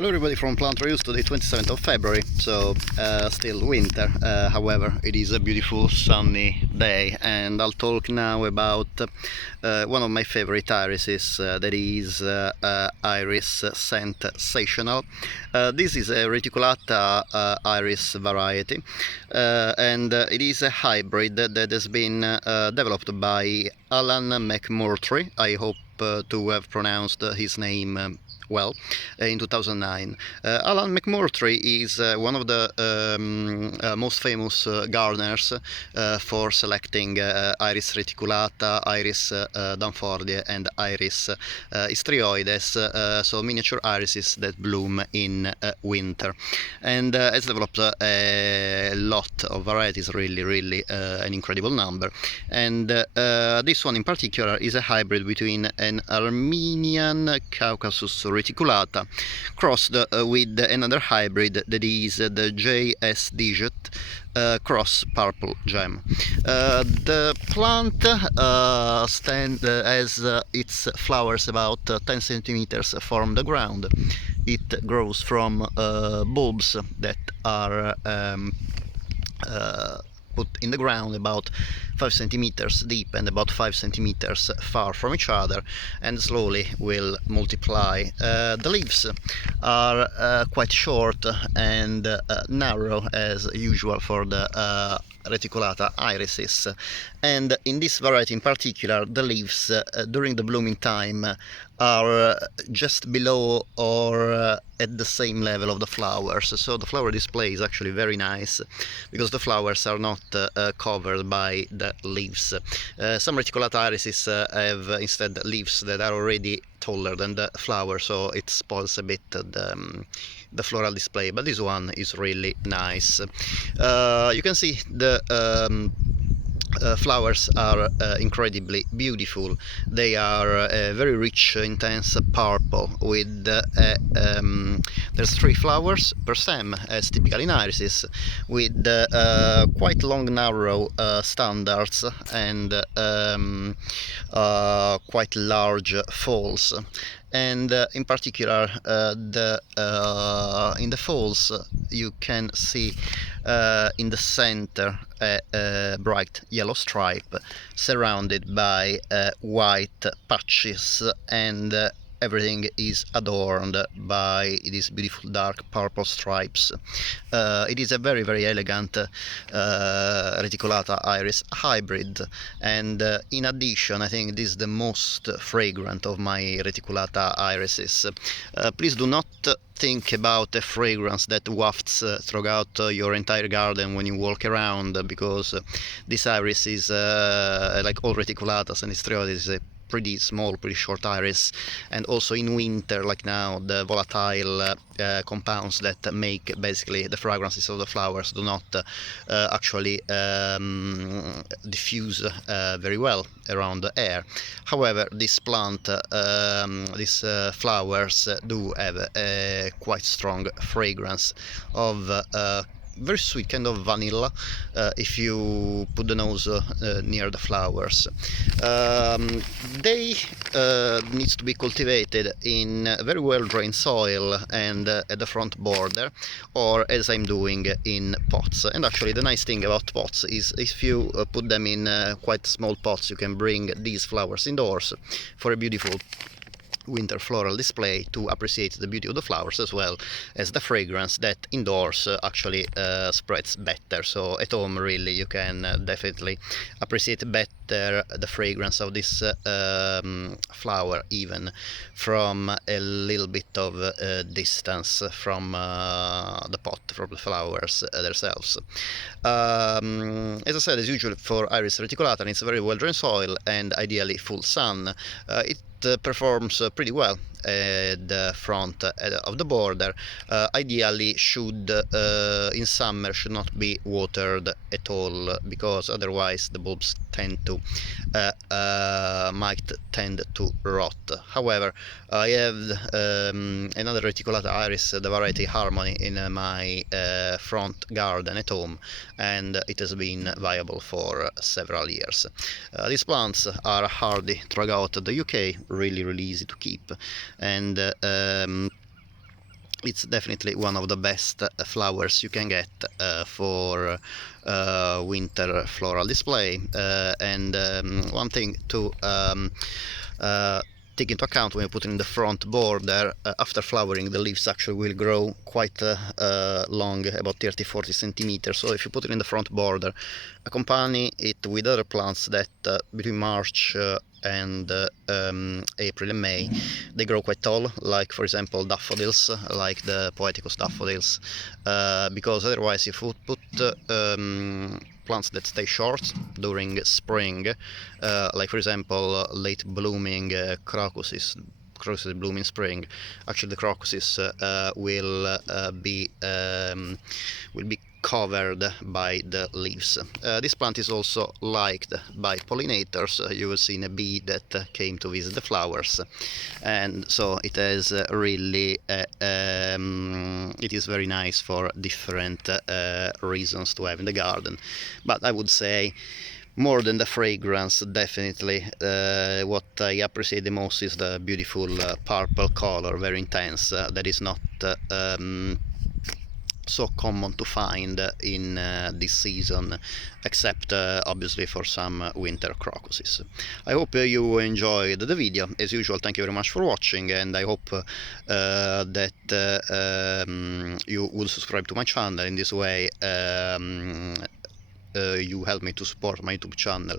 Hello everybody from Plant Reviews, today 27th of February, so still winter, however it is a beautiful sunny day, and I'll talk now about one of my favorite irises, that is Iris Scent Sational. This is a reticulata iris variety, and it is a hybrid that has been developed by Alan McMurtry. I hope to have pronounced his name well, in 2009. Alan McMurtry is one of the most famous gardeners for selecting Iris reticulata, Iris danfordia and Iris histrioides, so miniature irises that bloom in winter, and has developed a lot of varieties, really an incredible number, and this one in particular is a hybrid between an Armenian Caucasus reticulata crossed with another hybrid that is the JS Digit cross purple gem. The plant has its flowers about 10 centimeters from the ground. It grows from bulbs that are put in the ground about 5 centimeters deep and about 5 centimeters far from each other, and slowly will multiply. The leaves are quite short and narrow as usual for the reticulata irises, and in this variety in particular the leaves during the blooming time are just below or at the same level of the flowers, so the flower display is actually very nice because the flowers are not covered by the leaves. Some reticulata irises have instead leaves that are already taller than the flower, so it spoils a bit the floral display, but this one is really nice. You can see the flowers are incredibly beautiful. They are very rich, intense purple with there's 3 flowers per stem, as typical in irises, with quite long narrow standards and quite large falls. And in particular in the falls you can see in the center a bright yellow stripe surrounded by white patches, and everything is adorned by these beautiful dark purple stripes. It is a very elegant reticulata iris hybrid, and in addition I think this is the most fragrant of my reticulata irises. Please do not think about a fragrance that wafts throughout your entire garden when you walk around, because this iris is like all reticulatas and histrioides, is a pretty small, pretty short iris, and also in winter, like now, the volatile compounds that make basically the fragrances of the flowers do not actually diffuse very well around the air. However, this plant, these flowers do have a quite strong fragrance of very sweet, kind of vanilla, if you put the nose near the flowers. They needs to be cultivated in very well drained soil and at the front border, or as I'm doing in pots. And actually the nice thing about pots is if you put them in quite small pots, you can bring these flowers indoors for a beautiful winter floral display to appreciate the beauty of the flowers as well as the fragrance that indoors actually spreads better. So at home really you can definitely appreciate better the fragrance of this flower even from a little bit of distance from the pot, from the flowers themselves. As I said, as usual for Iris reticulata, it's a very well drained soil and ideally full sun. It performs pretty well at the front of the border. Ideally should in summer should not be watered at all, because otherwise the bulbs might tend to rot. However, I have another reticulata iris, the variety Harmony, in my front garden at home, and it has been viable for several years. These plants are hardy throughout the UK, really easy to keep, and it's definitely one of the best flowers you can get for winter floral display. And one thing to take into account when you put it in the front border, after flowering the leaves actually will grow quite long, about 30-40 centimeters. So if you put it in the front border, accompany it with other plants that between March and April and May they grow quite tall, like for example daffodils, like the poeticus daffodils, because otherwise if you put plants that stay short during spring, like for example late blooming crocuses bloom in spring. Actually, the crocuses will be covered by the leaves. This plant is also liked by pollinators. You will see a bee that came to visit the flowers, and so it has really it is very nice for different reasons to have in the garden. But I would say more than the fragrance, definitely what I appreciate the most is the beautiful purple color, very intense, that is not so common to find in this season, except obviously for some winter crocuses. I hope you enjoyed the video. As usual, thank you very much for watching, and I hope that you will subscribe to my channel. In this way you help me to support my YouTube channel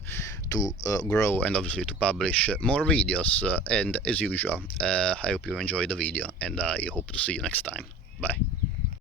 to grow and obviously to publish more videos, and as usual I hope you enjoy the video, and I hope to see you next time. Bye.